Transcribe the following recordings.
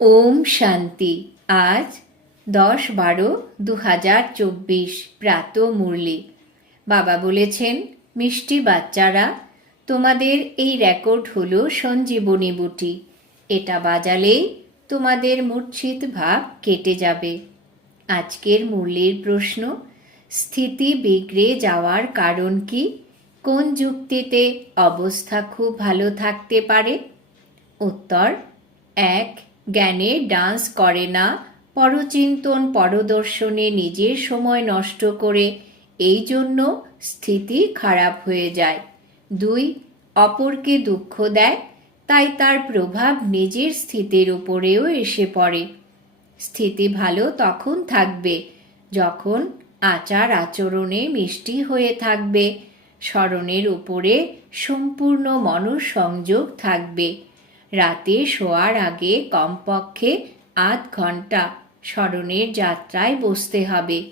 ওম শান্তি। আজ দশ বারো দু হাজার চব্বিশ প্রাত মুরলি। বাবা বলেছেন, মিষ্টি বাচ্চারা, তোমাদের এই রেকর্ড হলো সঞ্জীবনী বুটি। এটা বাজালেই তোমাদের মূর্ছিত ভাব কেটে যাবে। আজকের মুরলির প্রশ্ন, স্থিতি বিগড়ে যাওয়ার কারণ কি? কোন যুক্তিতে অবস্থা খুব ভালো থাকতে পারে? উত্তর, এক জ্ঞানে ডান্স করে না, পরচিন্তন পরদর্শনে নিজের সময় নষ্ট করে, এই জন্য স্থিতি খারাপ হয়ে যায়। দুই, অপরকে দুঃখ দেয়, তাই তার প্রভাব নিজের স্থিতির উপরেও এসে পড়ে। স্থিতি ভালো তখন থাকবে, যখন আচার আচরণে মিষ্টি হয়ে থাকবে, স্মরণের উপরে সম্পূর্ণ মনঃসংযোগ থাকবে। রাতে শোয়ার আগে কমপক্ষে আধ ঘণ্টা স্মরণের যাত্রায় বসতে হবে।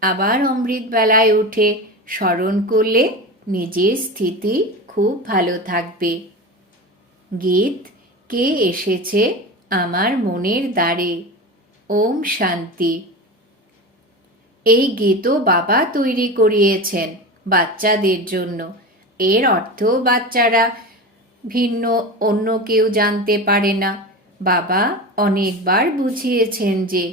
আবার অমৃত বেলায় উঠে স্মরণ করলে নিজের স্থিতি খুব ভালো থাকবে। গীত, কে এসেছে আমার মনের দ্বারে? ওম শান্তি। এই গীতও বাবা তৈরি করিয়েছেন বাচ্চাদের জন্য। এর অর্থ বাচ্চারা ভিন্ন, অন্য কেউ জানতে পারে না। বাবা অনেকবার বুঝিয়েছেন যে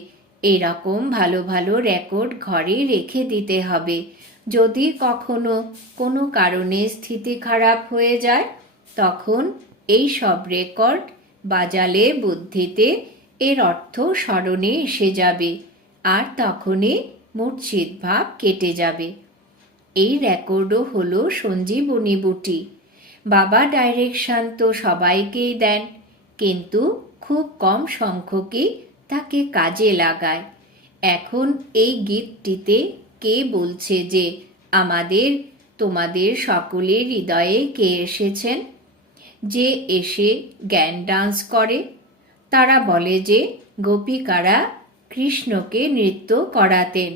এরকম ভালো ভালো রেকর্ড ঘরে রেখে দিতে হবে। যদি কখনো কোনো কারণে স্থিতি খারাপ হয়ে যায়, তখন এই সব রেকর্ড বাজালে বুদ্ধিতে এর অর্থ স্মরণে এসে যাবে আর তখনই মূর্ছিত ভাব কেটে যাবে। এই রেকর্ডও হলো সঞ্জীবনী বুটি। বাবা ডাইরেকশন তো সবাইকেই দেন, কিন্তু খুব কম সংখ্যকই তাকে কাজে লাগায়। এখন এই গীতটিতে কে বলছে যে আমাদের, তোমাদের সকলের হৃদয়ে কে এসেছেন? যে এসে জ্ঞান ডান্স করে, তারা বলে যে গোপিকারা কৃষ্ণকে নৃত্য করাতেন,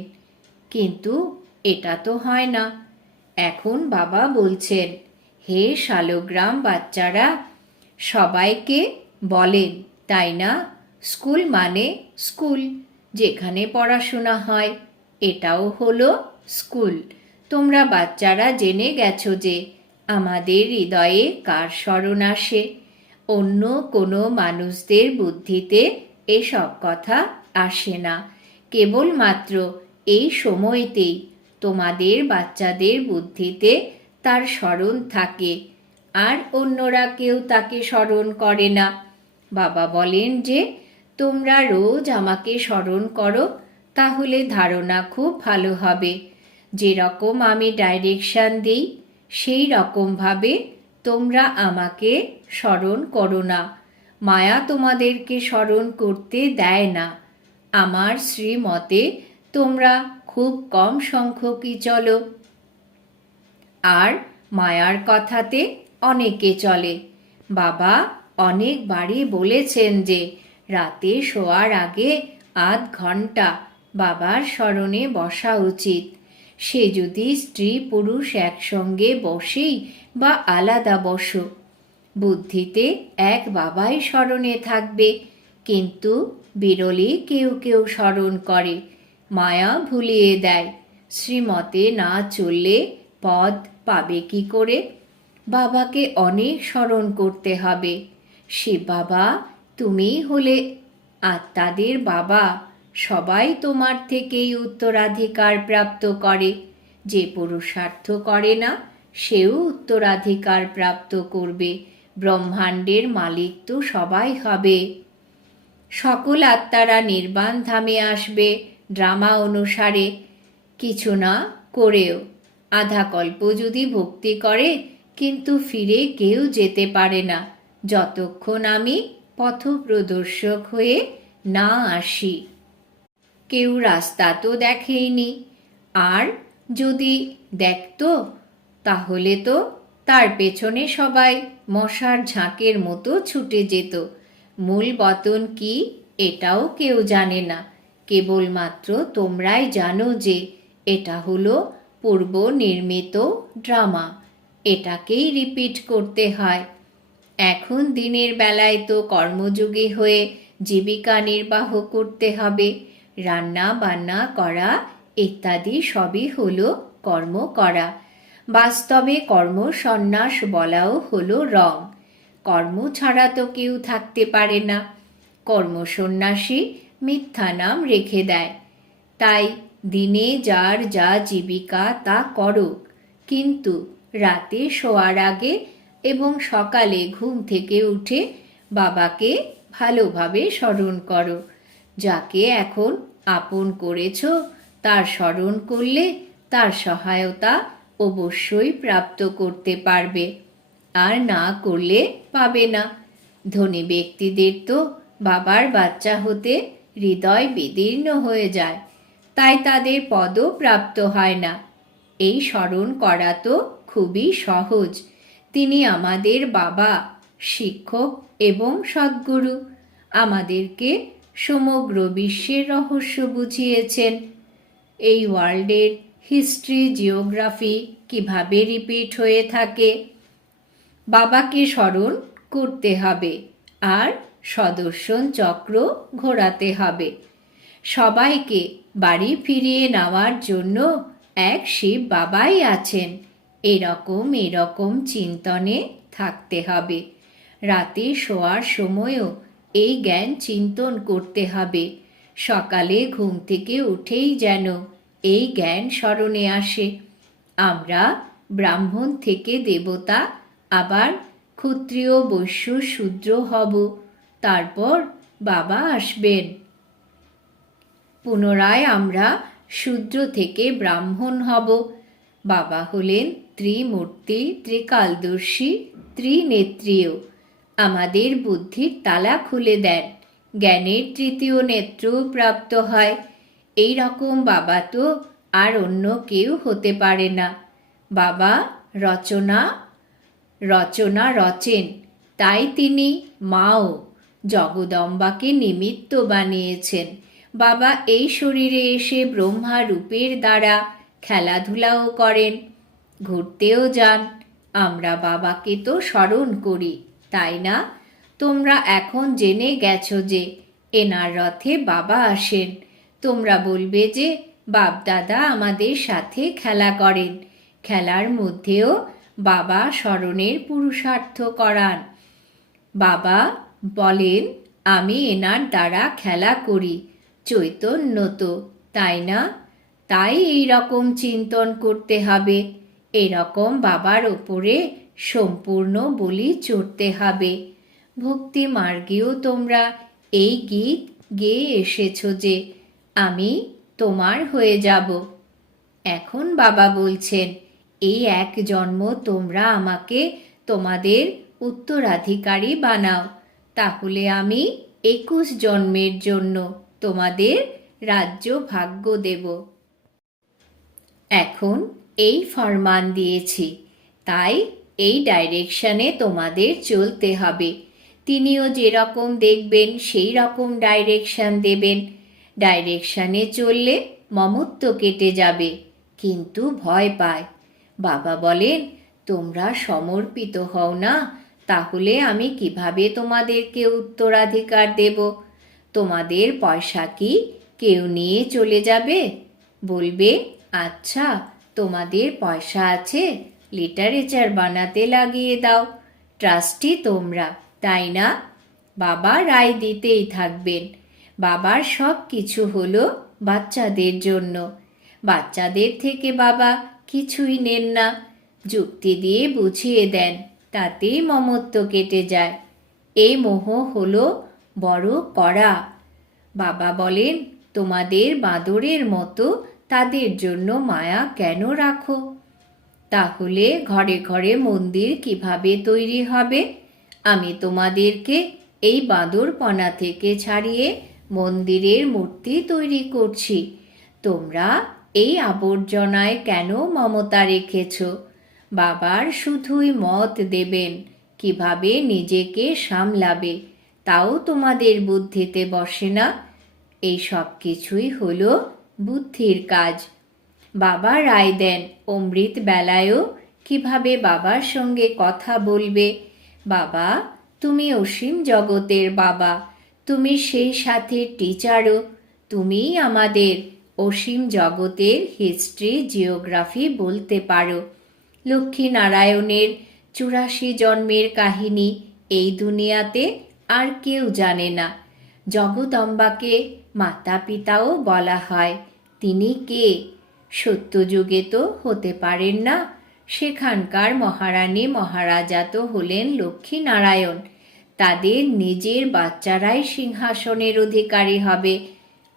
কিন্তু এটা তো হয় না। এখন বাবা বলছেন হে শালগ্রাম বাচ্চারা, সবাইকে বলেন, তাই না? স্কুল মানে স্কুল, যেখানে পড়াশোনা হয়, এটাও হলো স্কুল। তোমরা বাচ্চারা জেনে গেছো যে আমাদের হৃদয়ে কার স্মরণ আসে। অন্য কোনো মানুষদের বুদ্ধিতে এসব কথা আসে না। কেবলমাত্র এই সময়তেই তোমাদের বাচ্চাদের বুদ্ধিতে তার স্মরণ থাকে। আর অন্যরা কেউ তাকে স্মরণ করে না। বাবা বলেন যে, তোমরা রোজ আমাকে স্মরণ করো, তাহলে ধারণা খুব ভালো হবে। যেরকম আমি ডাইরেকশন দিই সেই রকমভাবে তোমরা আমাকে স্মরণ করো না। মায়া তোমাদেরকে স্মরণ করতে দেয় না। আমার শ্রীমতে তোমরা খুব কম সংখ্যকই চলো। আর মায়ার কথাতে অনেকে চলে। বাবা অনেকবারই বলেছেন যে, রাতে শোয়ার আগে আধ ঘণ্টা বাবার স্মরণে বসা উচিত। সে যদি স্ত্রী পুরুষ একসঙ্গে বসেই বা আলাদা বসো, বুদ্ধিতে এক বাবাই স্মরণে থাকবে। কিন্তু বিরলে কেউ কেউ স্মরণ করে, মায়া ভুলিয়ে দেয়। শ্রীমতে না চললে পদ পাবে কি করে? বাবাকে অনেক স্মরণ করতে হবে। সে বাবা, তুমি হলে আত্মাদের বাবা। সবাই তোমার থেকেই উত্তরাধিকার প্রাপ্ত করে। যে পুরুষার্থ করে না, সেও উত্তরাধিকার প্রাপ্ত করবে। ব্রহ্মাণ্ডের মালিক তো সবাই হবে। সকল আত্মারা নির্বাণ ধামে আসবে, ড্রামা অনুসারে। কিছু না করেও আধা কল্প যদি ভক্তি করে, কিন্তু ফিরে কেউ যেতে পারে না। যতক্ষণ আমি পথপ্রদর্শক হয়ে না আসি। কেউ রাস্তা তো দেখেইনি। আর যদি দেখত, তাহলে তো তার পেছনে সবাই মশার ঝাঁকের মতো ছুটে যেত। মূল বতন কি, এটাও কেউ জানে না। কেবলমাত্র তোমরাই জানো যে, এটা হলো পূর্ব নির্মিত ড্রামা। এটাকেই রিপিট করতে হয়। এখন দিনের বেলায় তো কর্মযোগী হয়ে জীবিকা নির্বাহ করতে হবে। রান্না বান্না করা ইত্যাদি সবই হলো কর্ম করা। বাস্তবে কর্ম সন্ন্যাস বলাও হলো রং। কর্ম ছাড়া তো কেউ থাকতে পারে না। কর্মসন্ন্যাসী মিথ্যা নাম রেখে দেয়। তাই দিনে যার যা জীবিকা তা করো কিন্তু রাতে শোয়ার আগে এবং সকালে ঘুম থেকে উঠে বাবাকে ভালোভাবে স্মরণ করো। যাকে এখন আপন করেছ, তার স্মরণ করলে তার সহায়তা অবশ্যই প্রাপ্ত করতে পারবে। আর না করলে পাবে না। ধনী ব্যক্তিদের তো বাবার বাচ্চা হতে হৃদয় বিদীর্ণ হয়ে যায়। তাই তাদের পদও প্রাপ্ত হয় না। এই স্মরণ করা তো খুবই সহজ। তিনি আমাদের বাবা, শিক্ষক এবং সদ্গুরু। আমাদেরকে সমগ্র বিশ্বের রহস্য বুঝিয়েছেন। এই ওয়ার্ল্ডের হিস্ট্রি, জিওগ্রাফি কীভাবে রিপিট হয়ে থাকে? বাবাকে স্মরণ করতে হবে আর সদর্শন চক্র ঘোরাতে হবে। সবাইকে বাড়ি ফিরিয়ে নেওয়ার জন্য এক শিব বাবাই আছেন। এরকম এরকম চিন্তনে থাকতে হবে। রাতে শোয়ার সময়ও এই জ্ঞান চিন্তন করতে হবে। সকালে ঘুম থেকে উঠেই যেন এই জ্ঞান স্মরণে আসে। আমরা ব্রাহ্মণ থেকে দেবতা, আবার ক্ষত্রিয়, বৈশ্য, শূদ্র হব। তারপর বাবা আসবেন। পুনরায় আমরা শূদ্র থেকে ব্রাহ্মণ হব। বাবা হলেন ত্রিমূর্তি, ত্রিকালদর্শী ত্রিনেত্রীয় আমাদের বুদ্ধির তালা খুলে দেন। জ্ঞানের তৃতীয় নেত্র প্রাপ্ত হয়। এই রকম বাবা তো আর অন্য কেউ হতে পারে না। বাবা রচনা রচনা রচেন, তাই তিনি মাও। জগদম্বাকে নিমিত্ত বানিয়েছেন। বাবা এই শরীরে এসে ব্রহ্মা রূপের দ্বারা খেলাধুলাও করেন, ঘুরতেও যান। আমরা বাবাকে তো স্মরণ করি, তাই না? তোমরা এখন জেনে গেছো যে এনার রথে বাবা আসেন। তোমরা বলবে যে বাপদাদা আমাদের সাথে খেলা করেন। খেলার মধ্যেও বাবা স্মরণের পুরুষার্থ করান। বাবা বলেন, আমি এনার দ্বারা খেলা করি চৈতন্য তো তাই না? তাই এই রকম চিন্তন করতে হবে। এরকম বাবার ওপরে সম্পূর্ণ বলি চড়তে হবে। ভক্তি মার্গেও তোমরা এই গীত গেয়ে এসেছ যে আমি তোমার হয়ে যাব। এখন বাবা বলছেন, এই এক জন্ম তোমরা আমাকে তোমাদের উত্তরাধিকারী বানাও। তাহলে আমি একুশ জন্মের জন্য তোমাদের রাজ্য ভাগ্য দেব। এখন এই ফরমান দিয়েছি। তাই এই ডাইরেকশনে তোমাদের চলতে হবে। তিনিও যেরকম দেখবেন সেই রকম ডাইরেকশন দেবেন ডাইরেকশনে চললে মমত্ব কেটে যাবে, কিন্তু ভয় পায়। বাবা বলেন, তোমরা সমর্পিত হও না, তাহলে আমি কীভাবে তোমাদেরকে উত্তরাধিকার দেব? তোমাদের পয়সা কি কেউ নিয়ে চলে যাবে? বলবে আচ্ছা তোমাদের পয়সা আছে, লিটারেচার বানাতে লাগিয়ে দাও। ট্রাস্টি তোমরা, তাই না? বাবা রায় দিতেই থাকবেন। বাবার সব কিছু হলো বাচ্চাদের জন্য। বাচ্চাদের থেকে বাবা কিছুই নেন না। যুক্তি দিয়ে বুঝিয়ে দেন, তাতেই মমত্ব কেটে যায়। এই মোহ হলো বড় কড়া বাবা বলেন, তোমাদের বাঁদরের মতো তাদের জন্য মায়া কেন রাখো? তাহলে ঘরে ঘরে মন্দির কীভাবে তৈরি হবে? আমি তোমাদেরকে এই বাঁদরপনা থেকে ছাড়িয়ে মন্দিরের মূর্তি তৈরি করছি। তোমরা এই আবর্জনায় কেন মমতা রেখেছ? বাবার শুধুই মত দেবেন। কীভাবে নিজেকে সামলাবে? তাও তোমাদের বুদ্ধিতে বসে না। এই সব কিছুই হল বুদ্ধির কাজ। বাবা রায় দেন, অমৃত বেলায়ও কীভাবে বাবার সঙ্গে কথা বলবে? বাবা, তুমি অসীম জগতের বাবা, তুমি সেই সাথে টিচারও, তুমিই আমাদের অসীম জগতের হিস্ট্রি, জিওগ্রাফি বলতে পারো। লক্ষ্মী নারায়ণের চুরাশি জন্মের কাহিনী এই দুনিয়াতে আর কেউ জানে না। জগদম্বাকে মাতা পিতাও বলা হয়। তিনি কে? সত্যযুগে তো হতে পারেন না। সেখানকার মহারানী মহারাজা তো হলেন লক্ষ্মী নারায়ণ তাদের নিজের বাচ্চারাই সিংহাসনের অধিকারী হবে।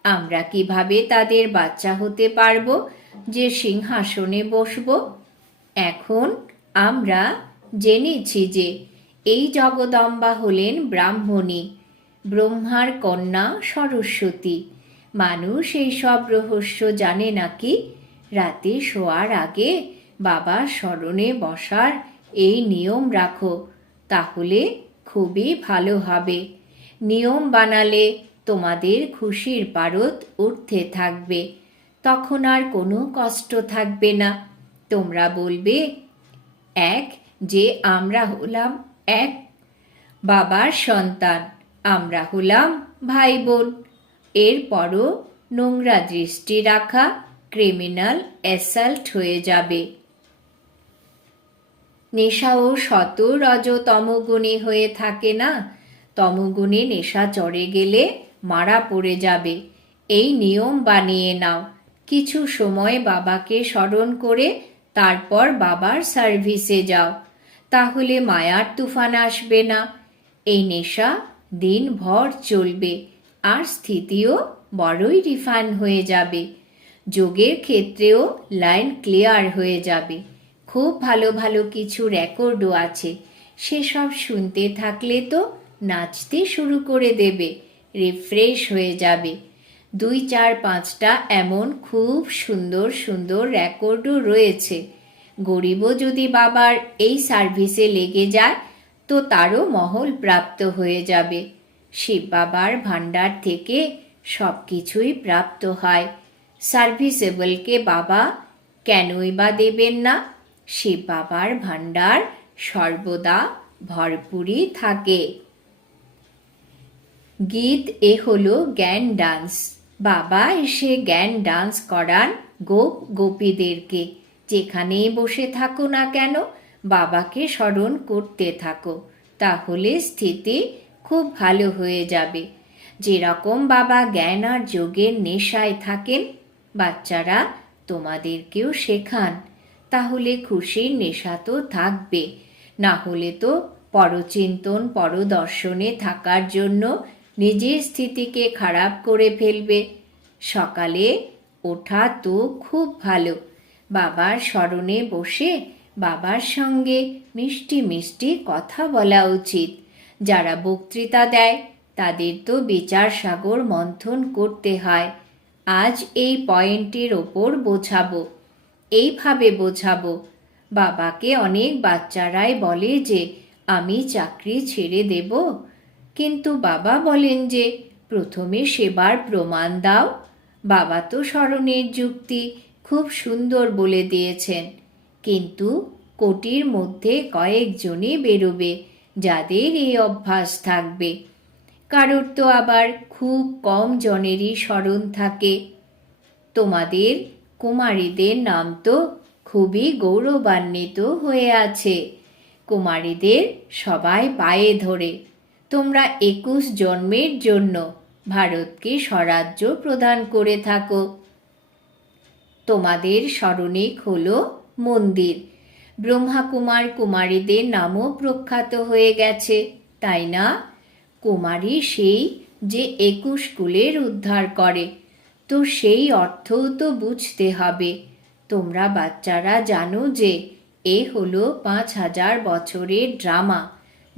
আমরা কীভাবে তাদের বাচ্চা হতে পারব? যে সিংহাসনে বসবো? এখন আমরা জেনেছি যে এই জগদম্বা হলেন ব্রাহ্মণী, ব্রহ্মার কন্যা সরস্বতী। মানুষ এই সব রহস্য জানে নাকি? রাতে শোয়ার আগে বাবার স্মরণে বসার এই নিয়ম রাখো, তাহলে খুবই ভালো হবে। নিয়ম বানালে তোমাদের খুশির পারদ উঠতে থাকবে, তখন আর কোনো কষ্ট থাকবে না। তোমরা বলবে, এক, যে আমরা হলাম এক, বাবার সন্তান, আমরা হলাম ভাই বোন এরপরও নোংরা দৃষ্টি রাখা ক্রিমিনাল অ্যাসাল্ট হয়ে যাবে। নেশাও শত রজ তমগুণী হয়ে থাকে না। তমগুণে নেশা চড়ে গেলে মারা পড়ে যাবে। এই নিয়ম বানিয়ে নাও। কিছু সময় বাবাকে স্মরণ করে তারপর বাবার সার্ভিসে যাও। তাহলে মায়ার তুফান আসবে না। এই নেশা দিনভর চলবে, আর স্থিতিও বড়ই রিফাইন হয়ে যাবে। যোগের ক্ষেত্রেও লাইন ক্লিয়ার হয়ে যাবে। খুব ভালো ভালো কিছু রেকর্ডও আছে। সেসব শুনতে থাকলে তো নাচতে শুরু করে দেবে, রিফ্রেশ হয়ে যাবে। দুই চার পাঁচটা এমন খুব সুন্দর সুন্দর রেকর্ডও রয়েছে। গরিবও যদি বাবার এই সার্ভিসে লেগে যায়, তো তারও মহল প্রাপ্ত হয়ে যাবে। শিব বাবার ভাণ্ডার থেকে সব কিছুই প্রাপ্ত হয়। সার্ভিসেবলকে বাবা কেনই বা দেবেন না? শিব বাবার ভাণ্ডার সর্বদা ভরপুরই থাকে। গীত এ হলো জ্ঞান ডান্স। বাবা এসে জ্ঞান ডান্স করান গোপ গোপীদেরকে। যেখানেই বসে থাকো না কেন, বাবাকে স্মরণ করতে থাকো, তাহলে স্থিতি খুব ভালো হয়ে যাবে। যেরকম বাবা জ্ঞান আর যোগের নেশায় থাকেন, বাচ্চারা তোমাদেরকেও শেখান, তাহলে খুশির নেশা তো থাকবে। না হলে তো পরচিন্তন, পরদর্শনে থাকার জন্য নিজের স্থিতিকে খারাপ করে ফেলবে। সকালে ওঠা তো খুব ভালো। বাবার স্মরণে বসে বাবার সঙ্গে মিষ্টি মিষ্টি কথা বলা উচিত। যারা বক্তৃতা দেয়, তাদের তো বিচার সাগর মন্থন করতে হয়। আজ এই পয়েন্টের ওপর বোঝাবো। এইভাবে বোঝাবো, বাবাকে অনেক বাচ্চারাই বলে যে, আমি চাকরি ছেড়ে দেব। কিন্তু বাবা বলেন যে, প্রথমে সেবার প্রমাণ দাও। বাবা তো স্মরণের যুক্তি খুব সুন্দর বলে দিয়েছেন। কিন্তু কোটির মধ্যে কয়েকজনই বেরোবে, যাদের এই অভ্যাস থাকবে। কারোর তো আবার খুব কম জনেরই স্মরণ থাকে। তোমাদের কুমারীদের নাম তো খুবই গৌরবান্বিত হয়ে আছে। কুমারীদের সবাই পায়ে ধরে। তোমরা একুশ জন্মের জন্য ভারতকে স্বরাজ্য প্রদান করে থাকো। তোমাদের স্মরণিক হল মন্দির। ব্রহ্মাকুমার কুমারীদের নামও প্রখ্যাত হয়ে গেছে, তাই না? কুমারী সেই যে একুশ কুলের উদ্ধার করে। তো সেই অর্থও তো বুঝতে হবে। তোমরা বাচ্চারা জানো যে এ হলো পাঁচ হাজার বছরের ড্রামা।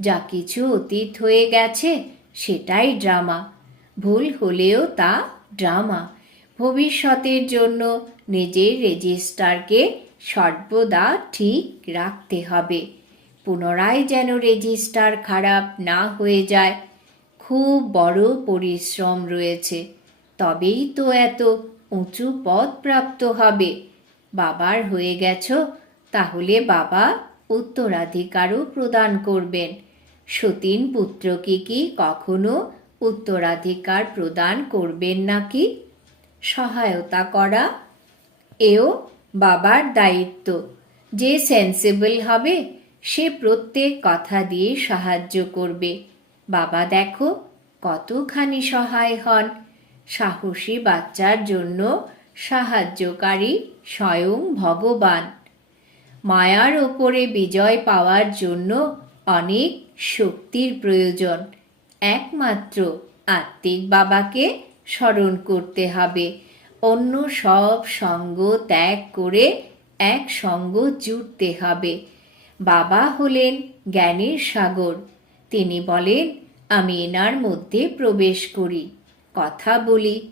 যা কিছু অতীত হয়ে গেছে, সেটাই ড্রামা। ভুল হলেও তা ড্রামা। ভবিষ্যতের জন্য নিজের রেজিস্টারকে সর্বদা ঠিক রাখতে হবে। পুনরায় যেন রেজিস্টার খারাপ না হয়ে যায়। খুব বড় পরিশ্রম রয়েছে। তবেই তো এত উঁচু পদ প্রাপ্ত হবে। বাবার হয়ে গেছ, তাহলে বাবা উত্তরাধিকারও প্রদান করবেন। সতীন পুত্রকে কি কখনো উত্তরাধিকার প্রদান করবেন নাকি? সহায়তা করা এও বাবার দায়িত্ব। যে সেন্সিবল হবে, সে প্রত্যেক কথা দিয়ে সাহায্য করবে। বাবা দেখো, কতখানি সহায় হন। সাহসী বাচ্চার জন্য সাহায্যকারী স্বয়ং ভগবান। মায়ার ওপরে বিজয় পাওয়ার জন্য অনেক শক্তির প্রয়োজন। একমাত্র আত্মিক বাবাকে স্মরণ করতে হবে। অন্য সব সঙ্গ ত্যাগ করে এক সঙ্গ জুটতে হবে। বাবা হলেন জ্ঞানের সাগর। তিনি বলেন, আমি এনার মধ্যে প্রবেশ করি, কথা বলি।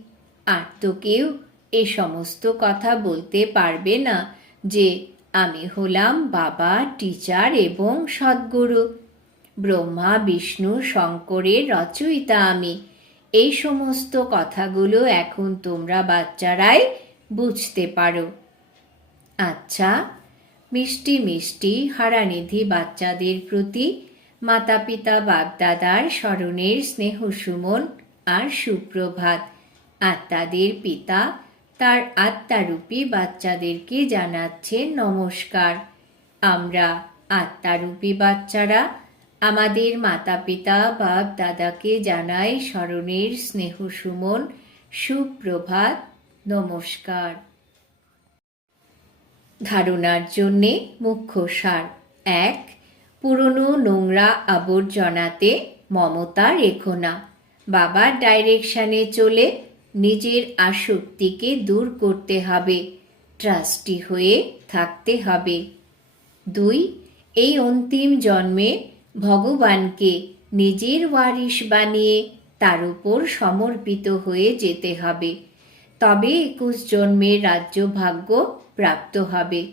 আর তো কেউ এ সমস্ত কথা বলতে পারবে না যে আমি হলাম বাবা, টিচার এবং সদ্গুরু। ব্রহ্মা, বিষ্ণু, শঙ্করের রচয়িতা আমি। এই সমস্ত কথাগুলো এখন তোমরা বাচ্চারাই বুঝতে পারো। আচ্ছা মিষ্টি মিষ্টি হারানিধি বাচ্চাদের প্রতি মাতা পিতা বাপদাদার স্মরণের স্নেহ সুমন আর সুপ্রভাত আত্মাদের পিতা, তার আত্মারূপী বাচ্চাদেরকে জানাচ্ছে নমস্কার। আমরা আত্মারূপী বাচ্চারা আমাদের মাতা পিতা বাপ দাদাকে জানাই স্মরণের স্নেহ সুমন, সুপ্রভাত, নমস্কার। ধারণার জন্যে মুখ্য সার, এক, পুরনো নোংরা আবর্জনাতে মমতা রেখো না বাবার ডাইরেকশানে চলে নিজের আসক্তিকে দূর করতে হবে, ট্রাস্টি হয়ে থাকতে হবে। দুই, এই অন্তিম জন্মে ভগবানকে নিজের ওয়ারিশ বানিয়ে তার উপর সমর্পিত হয়ে যেতে হবে। তবে একুশ জন্মের রাজ্য ভাগ্য প্রাপ্ত হবে।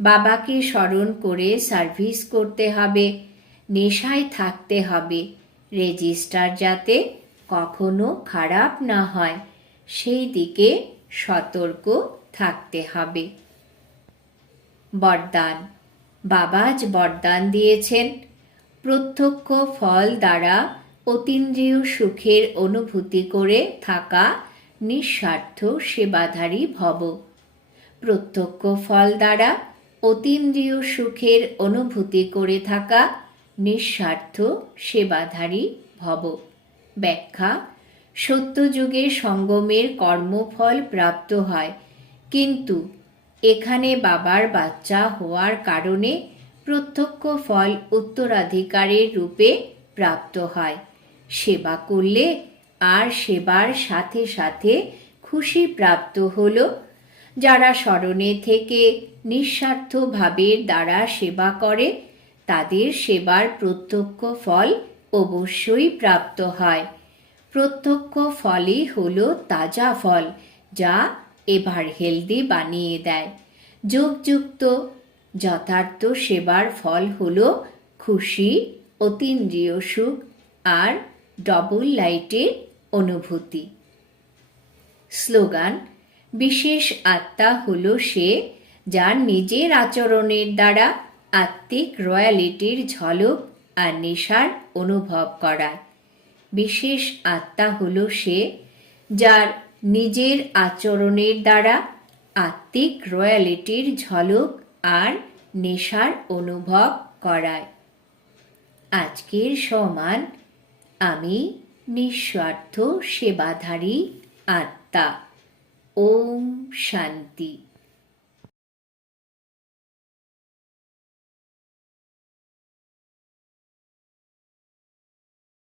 বাবাকে স্মরণ করে সার্ভিস করতে হবে, নেশায় থাকতে হবে। রেজিস্টার যাতে কখনো খারাপ না হয়, সেই দিকে সতর্ক থাকতে হবে। বরদান। বাবাজ বরদান দিয়েছেন। প্রত্যক্ষ ফল দ্বারা অতীন্দ্রিয় সুখের অনুভূতি করে থাকা নিঃস্বার্থ সেবাধারী ভব। প্রত্যক্ষ ফল দ্বারা অতীন্দ্রিয় সুখের অনুভূতি করে থাকা নিঃস্বার্থ সেবাধারী ভব। ব্যাখ্যা, সত্যযুগে সঙ্গমের কর্মফল প্রাপ্ত হয়, কিন্তু এখানে বাবার বাচ্চা হওয়ার কারণে প্রত্যক্ষ ফল উত্তরাধিকারের রূপে প্রাপ্ত হয়। সেবা করলে আর সেবার সাথে সাথে খুশি প্রাপ্ত হল। যারা স্মরণে থেকে নিঃস্বার্থ ভাবের দ্বারা সেবা করে, তাদের সেবার প্রত্যক্ষ ফল অবশ্যই প্রাপ্ত হয়। প্রত্যক্ষ ফলই হল তাজা ফল, যা এবার হেলদি বানিয়ে দেয়। যোগযুক্ত যথার্থ সেবার ফল হল খুশি, অতীন্দ্রিয় সুখ আর ডবল লাইটের অনুভূতি। স্লোগান, বিশেষ আত্মা হলো সে যার নিজের আচরণের দ্বারা আত্মিক রয়্যালিটির ঝলক আর নেশার অনুভব করায়। বিশেষ আত্মা হলো সে যার নিজের আচরণের দ্বারা আত্মিক রয়্যালিটির ঝলক আর নেশার অনুভব করায়। আজকের সমান আমি নিঃস্বার্থ সেবাধারী আত্মা। ওম শান্তি।